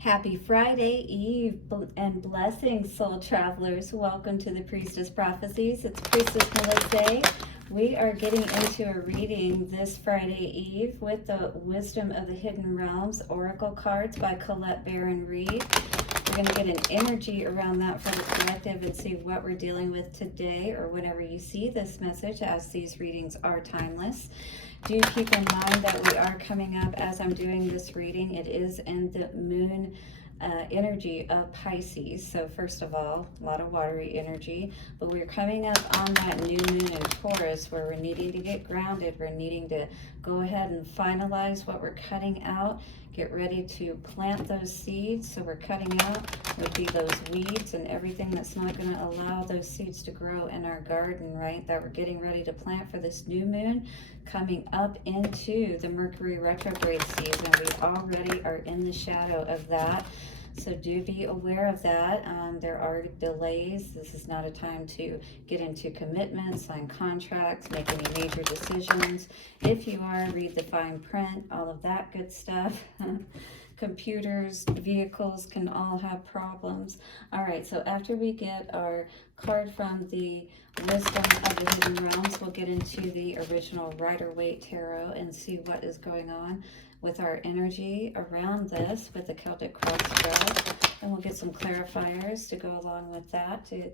Happy Friday Eve and blessings, soul travelers. Welcome to the Priestess Prophecies. It's Priestess Melissae. We are getting into a reading this Friday Eve with the Wisdom of the Hidden Realms Oracle cards by Colette Baron Reed. We're going to get an energy around that for the collective and see what we're dealing with today or whenever you see this message, as these readings are timeless. Do keep in mind that we are coming up, as I'm doing this reading, it is in the moon energy of Pisces. So first of all, a lot of watery energy, but we're coming up on that new moon in Taurus where we're needing to get grounded. We're needing to go ahead and finalize what we're cutting out, get ready to plant those seeds. So we're cutting out would be those weeds and everything that's not going to allow those seeds to grow in our garden, right? That we're getting ready to plant for this new moon coming up into the Mercury retrograde season. We already are in the shadow of that. So do be aware of that. There are delays. This is not a time to get into commitments, sign contracts, make any major decisions. If you are, read the fine print, all of that good stuff. Computers, vehicles can all have problems. All right, so after we get our card from the Wisdom of the Hidden Realms, we'll get into the original Rider-Waite Tarot and see what is going on with our energy around this with the Celtic Cross spell. And we'll get some clarifiers to go along with that to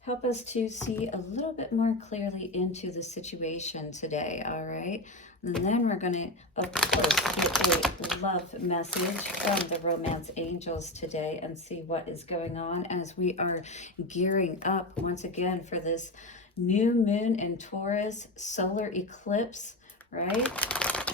help us to see a little bit more clearly into the situation today, all right? And then we're going to, of course, get a love message from the Romance Angels today and see what is going on as we are gearing up once again for this new moon in Taurus solar eclipse, right?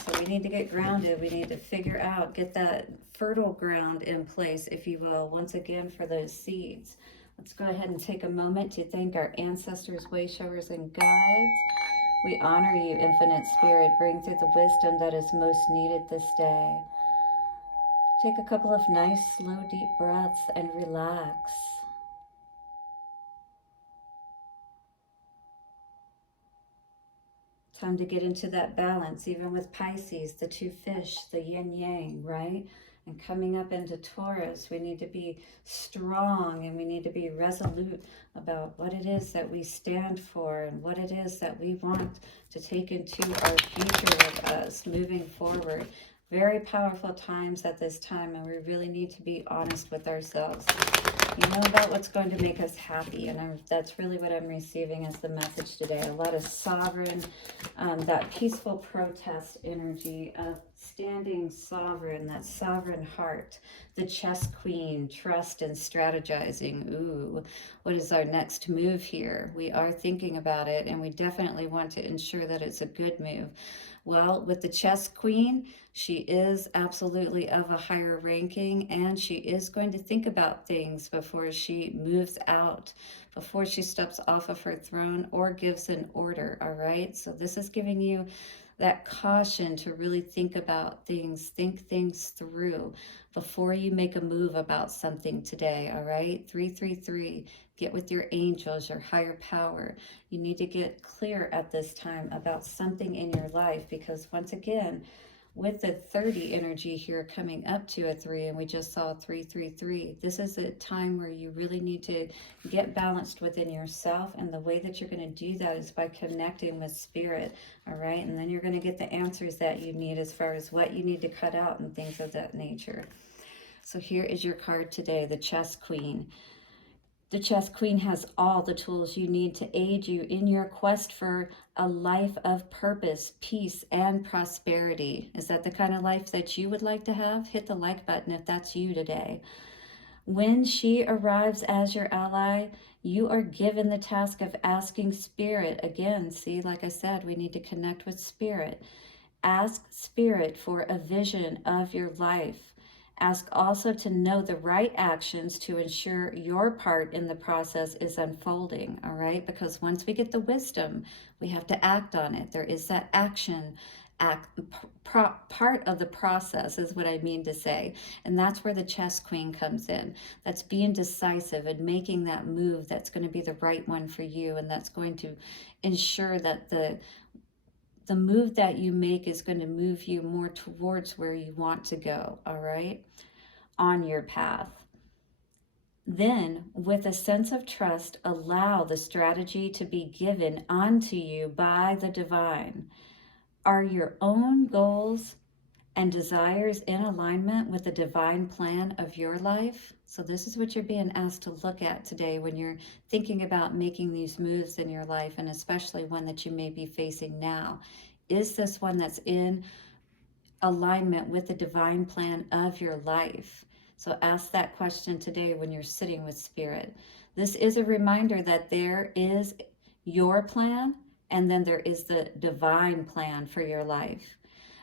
So we need to get grounded. We need to figure out, get that fertile ground in place, if you will, once again for those seeds. Let's go ahead and take a moment to thank our ancestors, way showers, and guides. We honor you, Infinite Spirit. Bring through the wisdom that is most needed this day. Take a couple of nice, slow, deep breaths and relax. Time to get into that balance, even with Pisces, the two fish, the yin-yang, right? And coming up into Taurus, we need to be strong and we need to be resolute about what it is that we stand for and what it is that we want to take into our future with us moving forward. Very powerful times at this time, and we really need to be honest with ourselves. You know about what's going to make us happy, and that's really what I'm receiving as the message today. A lot of sovereign, that peaceful protest energy of standing sovereign, that sovereign heart, the chess queen, trust and strategizing. Ooh, what is our next move here? We are thinking about it, and we definitely want to ensure that it's a good move. Well, with the chess queen, she is absolutely of a higher ranking, and she is going to think about things before she moves out, before she steps off of her throne or gives an order, all right? So this is giving you that caution to really think about things, think things through before you make a move about something today, all right? 333, get with your angels, your higher power. You need to get clear at this time about something in your life, because once again, with the 30 energy here coming up to a 3, and we just saw 333, this is a time where you really need to get balanced within yourself, and the way that you're going to do that is by connecting with spirit, all right? And then you're going to get the answers that you need as far as what you need to cut out and things of that nature. So here is your card today, the Chess Queen. The Chess Queen has all the tools you need to aid you in your quest for a life of purpose, peace, and prosperity. Is that the kind of life that you would like to have? Hit the like button if that's you today. When she arrives as your ally, you are given the task of asking Spirit. Again, see, like I said, we need to connect with Spirit. Ask Spirit for a vision of your life. Ask also to know the right actions to ensure your part in the process is unfolding, all right? Because once we get the wisdom, we have to act on it. There is that action part of the process is what I mean to say. And that's where the chess queen comes in. That's being decisive and making that move that's going to be the right one for you, and that's going to ensure that the move that you make is going to move you more towards where you want to go, all right? on your path. Then, with a sense of trust, allow the strategy to be given unto you by the divine. Are your own goals and desires in alignment with the divine plan of your life? So this is what you're being asked to look at today when you're thinking about making these moves in your life, and especially one that you may be facing now. Is this one that's in alignment with the divine plan of your life? So ask that question today when you're sitting with Spirit. This is a reminder that there is your plan, and then there is the divine plan for your life.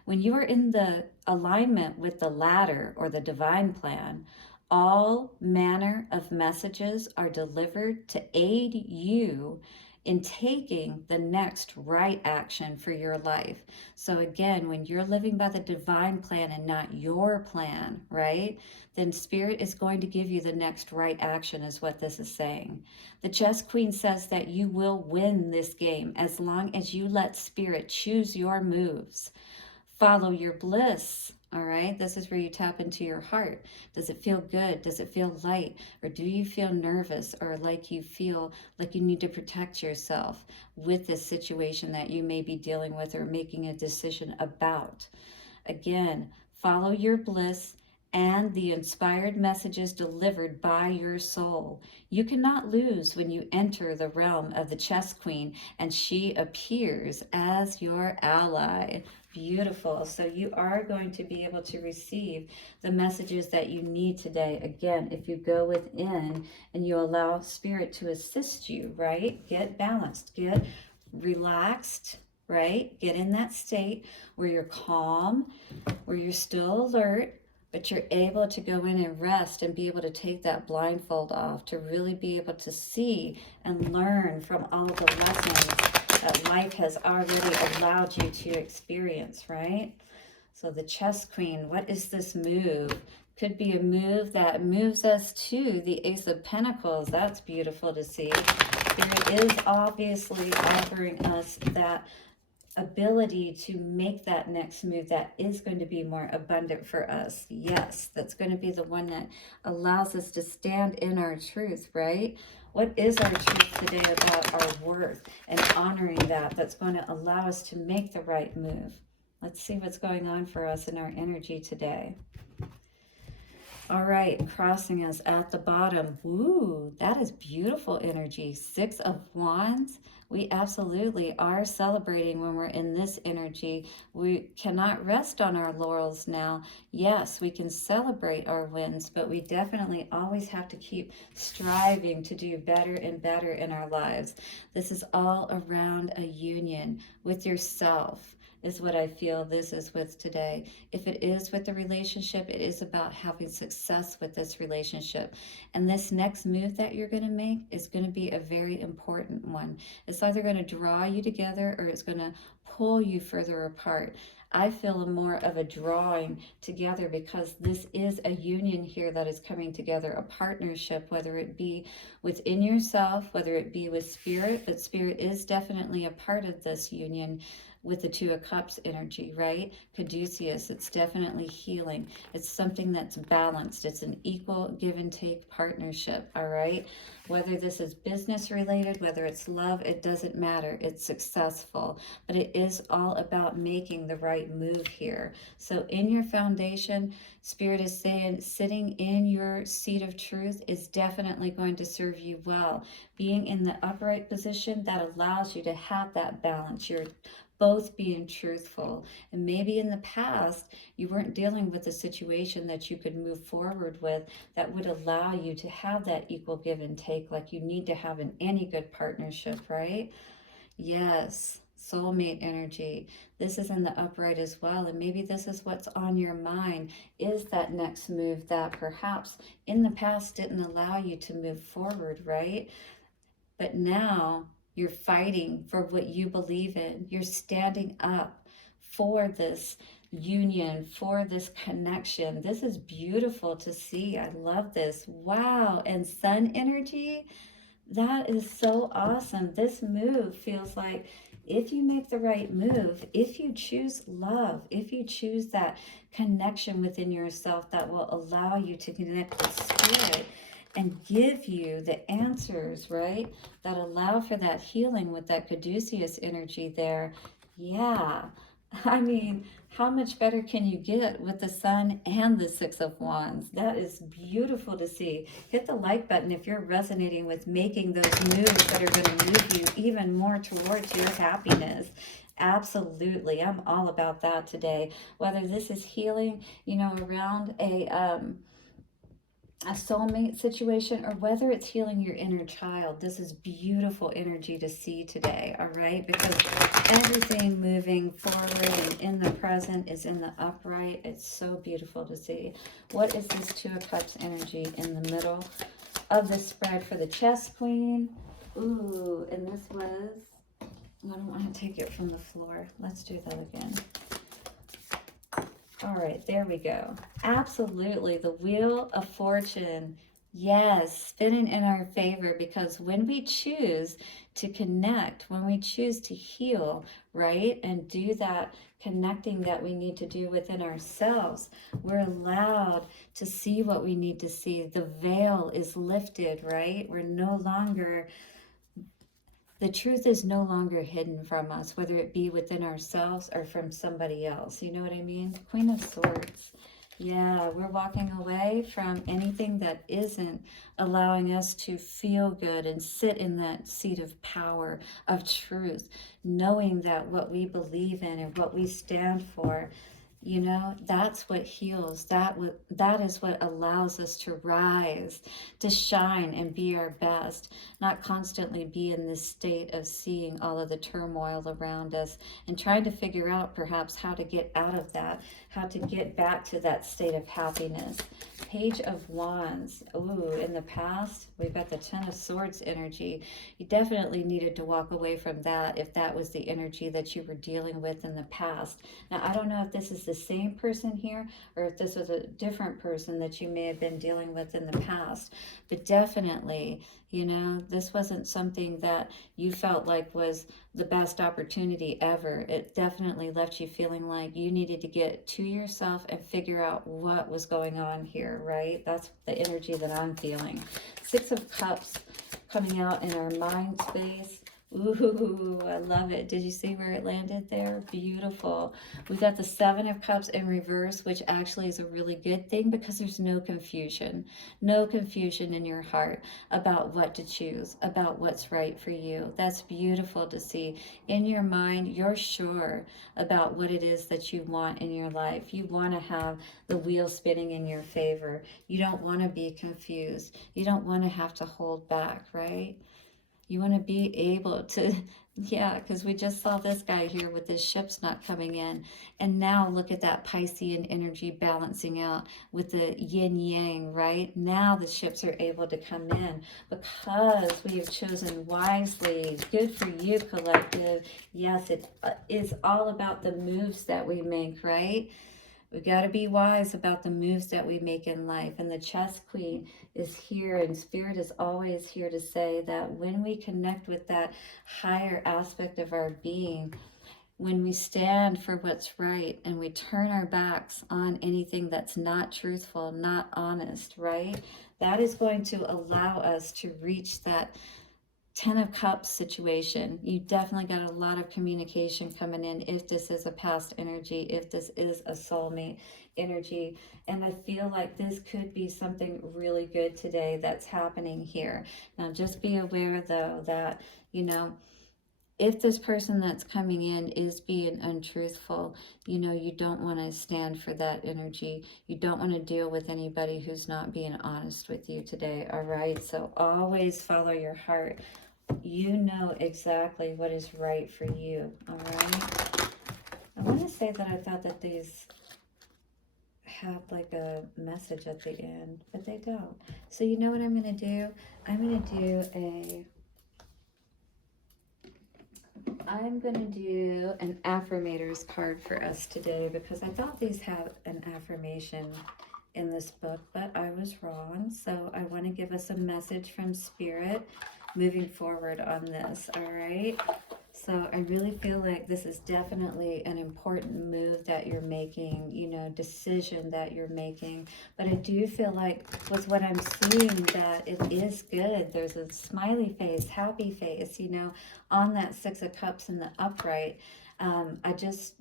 When you are in the alignment with the latter, or the divine plan, all manner of messages are delivered to aid you in taking the next right action for your life. So again, when you're living by the divine plan and not your plan, right, then Spirit is going to give you the next right action, is what this is saying. The Chess Queen says that you will win this game as long as you let Spirit choose your moves. Follow your bliss. All right, this is where you tap into your heart. Does it feel good? Does it feel light? Or do you feel nervous, or like you feel like you need to protect yourself with this situation that you may be dealing with or making a decision about? Again, follow your bliss and the inspired messages delivered by your soul. You cannot lose when you enter the realm of the Chess Queen and she appears as your ally. Beautiful. So you are going to be able to receive the messages that you need today. Again, if you go within and you allow Spirit to assist you, right? Get balanced, get relaxed, right? Get in that state where you're calm, where you're still alert, but you're able to go in and rest and be able to take that blindfold off, to really be able to see and learn from all the lessons that life has already allowed you to experience, right? So the Chess Queen, what is this move? Could be a move that moves us to the Ace of Pentacles. That's beautiful to see. Spirit is obviously offering us that ability to make that next move that is going to be more abundant for us. Yes, that's going to be the one that allows us to stand in our truth, right? What is our truth today about our worth, and honoring that? That's going to allow us to make the right move. Let's see what's going on for us in our energy today. All right, crossing us at the bottom. Ooh, that is beautiful energy. 6 of Wands. We absolutely are celebrating when we're in this energy. We cannot rest on our laurels now. Yes, we can celebrate our wins, but we definitely always have to keep striving to do better and better in our lives. This is all around a union with yourself, is what I feel this is with today. If it is with the relationship, it is about having success with this relationship. And this next move that you're going to make is going to be a very important one. It's either going to draw you together, or it's going to pull you further apart. I feel more of a drawing together, because this is a union here that is coming together, a partnership, whether it be within yourself, whether it be with Spirit, but Spirit is definitely a part of this union with the 2 of Cups energy, right? Caduceus, it's definitely healing. It's something that's balanced. It's an equal give and take partnership, all right? Whether this is business related, whether it's love, it doesn't matter. It's successful, but it is all about making the right move here. So in your foundation, Spirit is saying sitting in your seat of truth is definitely going to serve you well. Being in the upright position, that allows you to have that balance. You're both being truthful. And maybe in the past, you weren't dealing with a situation that you could move forward with that would allow you to have that equal give and take, like you need to have in any good partnership, right? Yes, soulmate energy. This is in the upright as well. And maybe this is what's on your mind, is that next move that perhaps in the past didn't allow you to move forward, right? But now you're fighting for what you believe in. You're standing up for this union, for this connection. This is beautiful to see. I love this. Wow. And sun energy, that is so awesome. This move feels like if you make the right move, if you choose love, if you choose that connection within yourself that will allow you to connect with spirit and give you the answers, right, that allow for that healing with that caduceus energy there. Yeah, I mean, how much better can you get with the sun and the Six of Wands? That is beautiful to see. Hit the like button if you're resonating with making those moves that are going to move you even more towards your happiness. Absolutely. I'm all about that today. Whether this is healing, you know, around a soulmate situation, or whether it's healing your inner child, this is beautiful energy to see today, all right? Because everything moving forward and in the present is in the upright. It's so beautiful to see. What is this Two of Cups energy in the middle of the spread for the chess queen? Ooh, and this was, I don't want to take it from the floor. Let's do that again. All right, there we go. Absolutely, the Wheel of Fortune. Yes, spinning in our favor, because when we choose to connect, when we choose to heal, right, and do that connecting that we need to do within ourselves, we're allowed to see what we need to see. The veil is lifted, right? We're no longer... The truth is no longer hidden from us, whether it be within ourselves or from somebody else. You know what I mean? Queen of Swords. Yeah, we're walking away from anything that isn't allowing us to feel good and sit in that seat of power, of truth, knowing that what we believe in and what we stand for, you know, that's what heals. That is what allows us to rise, to shine and be our best, not constantly be in this state of seeing all of the turmoil around us and trying to figure out perhaps how to get out of that, how to get back to that state of happiness. Page of Wands. Ooh, in the past, we've got the Ten of Swords energy. You definitely needed to walk away from that if that was the energy that you were dealing with in the past. Now, I don't know if this is the same person here or if this was a different person that you may have been dealing with in the past, but definitely, you know, this wasn't something that you felt like was the best opportunity ever. It definitely left you feeling like you needed to get to yourself and figure out what was going on here, right? That's the energy that I'm feeling. Six of Cups coming out in our mind space. Ooh, I love it. Did you see where it landed there? Beautiful. We got the Seven of Cups in reverse, which actually is a really good thing because there's no confusion. No confusion in your heart about what to choose, about what's right for you. That's beautiful to see. In your mind, you're sure about what it is that you want in your life. You want to have the wheel spinning in your favor. You don't want to be confused. You don't want to have to hold back, right? You want to be able to, yeah, because we just saw this guy here with his ships not coming in. And now look at that Piscean energy balancing out with the yin yang, right? Now the ships are able to come in because we have chosen wisely. Good for you, collective. Yes, it is all about the moves that we make, right? We got to be wise about the moves that we make in life. And the chess queen is here, and spirit is always here to say that when we connect with that higher aspect of our being, when we stand for what's right and we turn our backs on anything that's not truthful, not honest, right? That is going to allow us to reach that Ten of Cups situation. You definitely got a lot of communication coming in if this is a past energy, if this is a soulmate energy. And I feel like this could be something really good today that's happening here. Now, just be aware, though, that, you know, if this person that's coming in is being untruthful, you know, you don't want to stand for that energy. You don't want to deal with anybody who's not being honest with you today, all right? So always follow your heart. You know exactly what is right for you, all right? I want to say that I thought that these had like a message at the end, but they don't. So you know what I'm going to do? I'm going to do an affirmators card for us today because I thought these had an affirmation in this book, but I was wrong. So I want to give us a message from Spirit moving forward on this, all right? So I really feel like this is definitely an important move that you're making, decision that you're making. But I do feel like with what I'm seeing that it is good. There's a smiley face, happy face, on that Six of Cups in the upright. I just,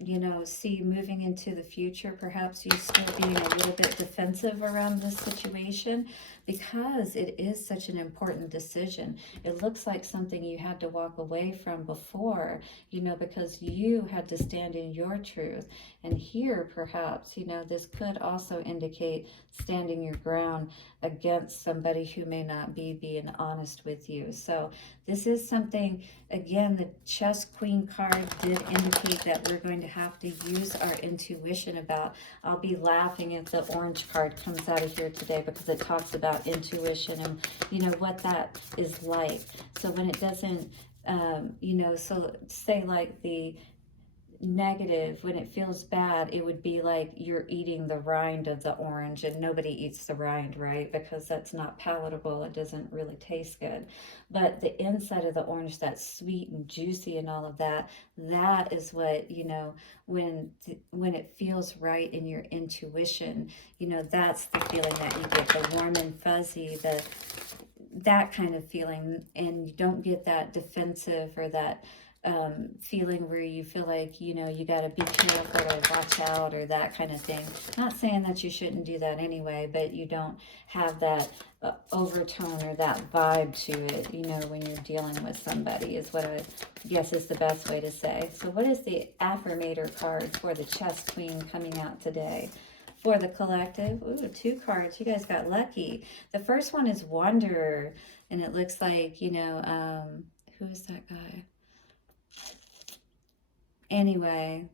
see moving into the future, perhaps you still being a little bit defensive around this situation because it is such an important decision. It looks like something you had to walk away from before, because you had to stand in your truth. And here, perhaps, this could also indicate standing your ground against somebody who may not be being honest with you. So this is something, again, the Chess Queen card did indicate that we're going to have to use our intuition about. I'll be laughing if the orange card comes out of here today because it talks about intuition and, what that is like. So when it doesn't, so say like the negative, when it feels bad, it would be like you're eating the rind of the orange, and nobody eats the rind, right? Because that's not palatable. It doesn't really taste good. But the inside of the orange, that's sweet and juicy and all of that, that is what, when it feels right in your intuition, that's the feeling that you get, the warm and fuzzy, that kind of feeling. And you don't get that defensive or that feeling where you feel like, you got to be careful or watch out or that kind of thing. Not saying that you shouldn't do that anyway, but you don't have that overtone or that vibe to it, when you're dealing with somebody, is what I guess is the best way to say. So what is the affirmator card for the Chess Queen coming out today? For the collective, ooh, 2 cards. You guys got lucky. The first one is Wanderer, and it looks like, who is that guy? Anyway,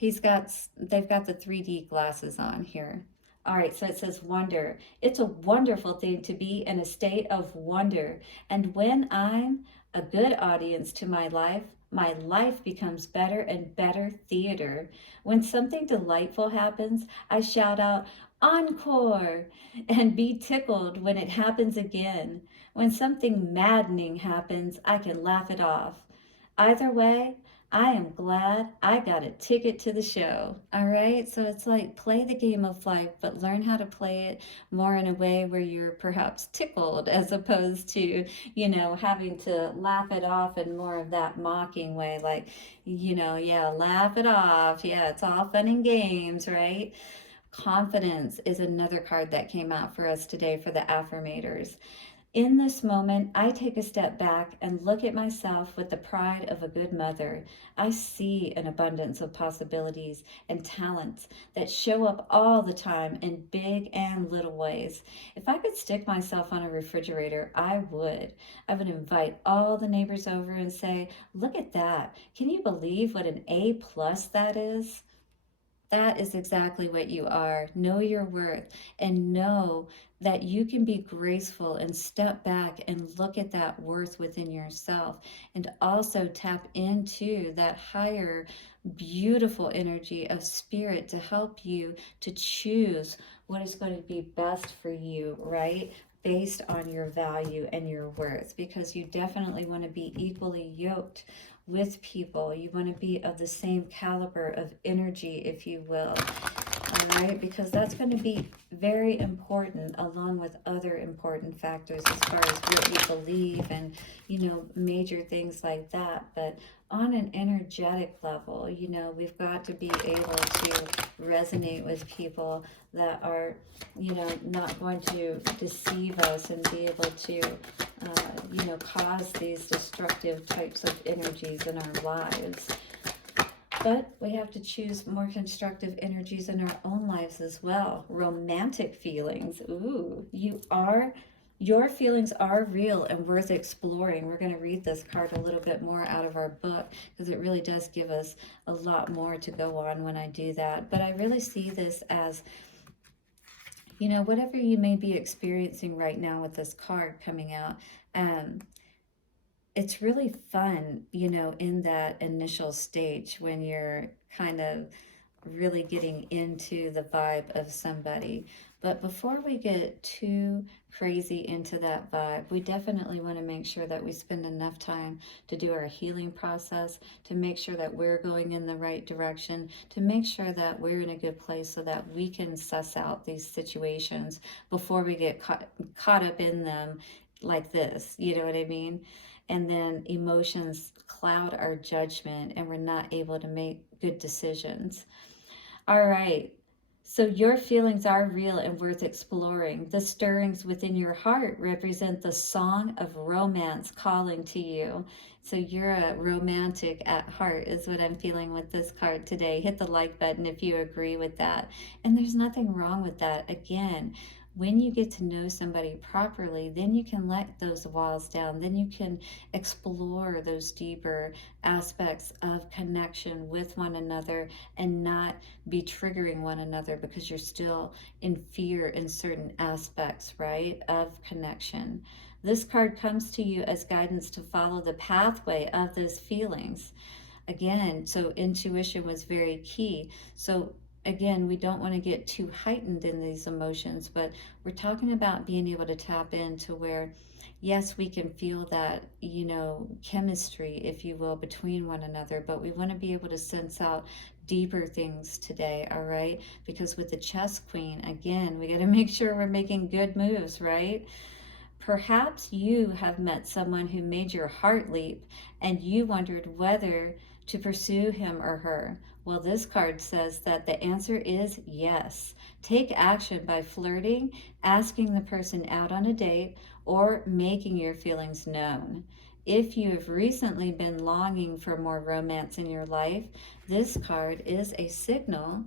they've got the 3D glasses on here. All right, so it says wonder. It's a wonderful thing to be in a state of wonder. And when I'm a good audience to my life becomes better and better theater. When something delightful happens, I shout out, encore, and be tickled when it happens again. When something maddening happens, I can laugh it off. Either way, I am glad I got a ticket to the show. All right. So it's like play the game of life, but learn how to play it more in a way where you're perhaps tickled as opposed to, having to laugh it off in more of that mocking way. Like, yeah, laugh it off. Yeah, it's all fun and games, right? Confidence is another card that came out for us today for the affirmators. In this moment, I take a step back and look at myself with the pride of a good mother. I see an abundance of possibilities and talents that show up all the time in big and little ways. If I could stick myself on a refrigerator, I would. I would invite all the neighbors over and say, look at that. Can you believe what an A plus that is? That is exactly what you are. Know your worth and know that you can be graceful and step back and look at that worth within yourself, and also tap into that higher, beautiful energy of spirit to help you to choose what is going to be best for you, right? Based on your value and your worth, because you definitely want to be equally yoked with people. You want to be of the same caliber of energy, if you will. All right, because that's going to be very important along with other important factors as far as what you believe and, major things like that. But on an energetic level, we've got to be able to resonate with people that are, not going to deceive us and be able to cause these destructive types of energies in our lives. But we have to choose more constructive energies in our own lives as well. Romantic feelings. Ooh, your feelings are real and worth exploring. We're going to read this card a little bit more out of our book because it really does give us a lot more to go on when I do that. But I really see this as, whatever you may be experiencing right now with this card coming out, it's really fun, in that initial stage when you're kind of really getting into the vibe of somebody. But before we get too crazy into that vibe, we definitely want to make sure that we spend enough time to do our healing process, to make sure that we're going in the right direction, to make sure that we're in a good place so that we can suss out these situations before we get caught up in them like this. You know what I mean? And then emotions cloud our judgment and we're not able to make good decisions. All right. So your feelings are real and worth exploring. The stirrings within your heart represent the song of romance calling to you. So you're a romantic at heart is what I'm feeling with this card today. Hit the like button if you agree with that. And there's nothing wrong with that. Again, when you get to know somebody properly, then you can let those walls down. Then you can explore those deeper aspects of connection with one another and not be triggering one another because you're still in fear in certain aspects, right, of connection. This card comes to you as guidance to follow the pathway of those feelings. Again, so intuition was very key. So again, we don't want to get too heightened in these emotions, but we're talking about being able to tap into where, yes, we can feel that, chemistry, if you will, between one another, but we want to be able to sense out deeper things today, all right? Because with the chess queen, again, we got to make sure we're making good moves, right? Perhaps you have met someone who made your heart leap and you wondered whether to pursue him or her. Well, this card says that the answer is yes. Take action by flirting, asking the person out on a date, or making your feelings known. If you have recently been longing for more romance in your life, this card is a signal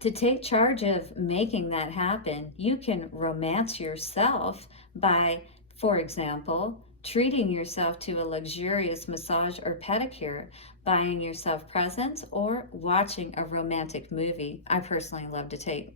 to take charge of making that happen. You can romance yourself by, for example, treating yourself to a luxurious massage or pedicure, buying yourself presents, or watching a romantic movie. I personally love to take,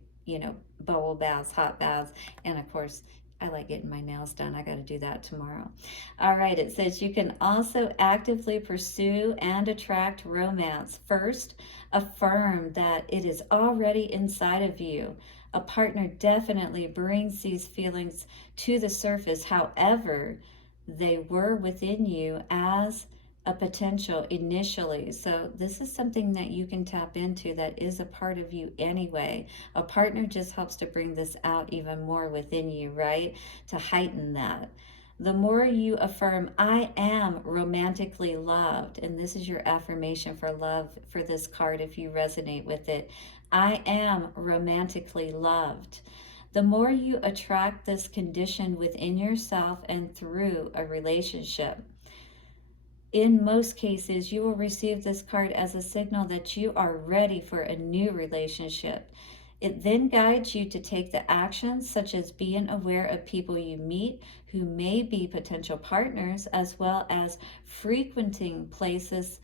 bubble baths, hot baths, and of course, I like getting my nails done. I got to do that tomorrow. All right, it says you can also actively pursue and attract romance. First, affirm that it is already inside of you. A partner definitely brings these feelings to the surface. However, they were within you as a potential initially. So this is something that you can tap into that is a part of you anyway. A partner just helps to bring this out even more within you, right? To heighten that. The more you affirm, I am romantically loved, and this is your affirmation for love for this card if you resonate with it. I am romantically loved. The more you attract this condition within yourself and through a relationship. In most cases, you will receive this card as a signal that you are ready for a new relationship. It then guides you to take the actions such as being aware of people you meet who may be potential partners, as well as frequenting places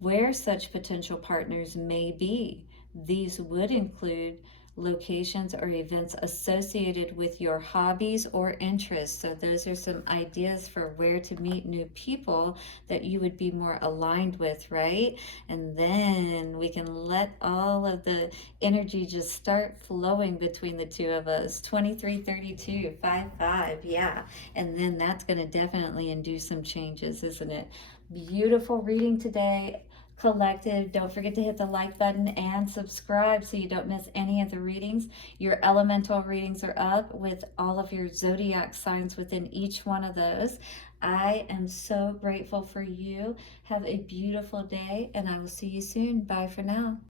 where such potential partners may be. These would include locations or events associated with your hobbies or interests. So those are some ideas for where to meet new people that you would be more aligned with, right? And then we can let all of the energy just start flowing between the two of us. 2332 55, yeah. And then that's going to definitely induce some changes, isn't it? Beautiful reading today, collective. Don't forget to hit the like button and subscribe so you don't miss any of the readings. Your elemental readings are up with all of your zodiac signs within each one of those. I am so grateful for you. Have a beautiful day, and I will see you soon. Bye for now.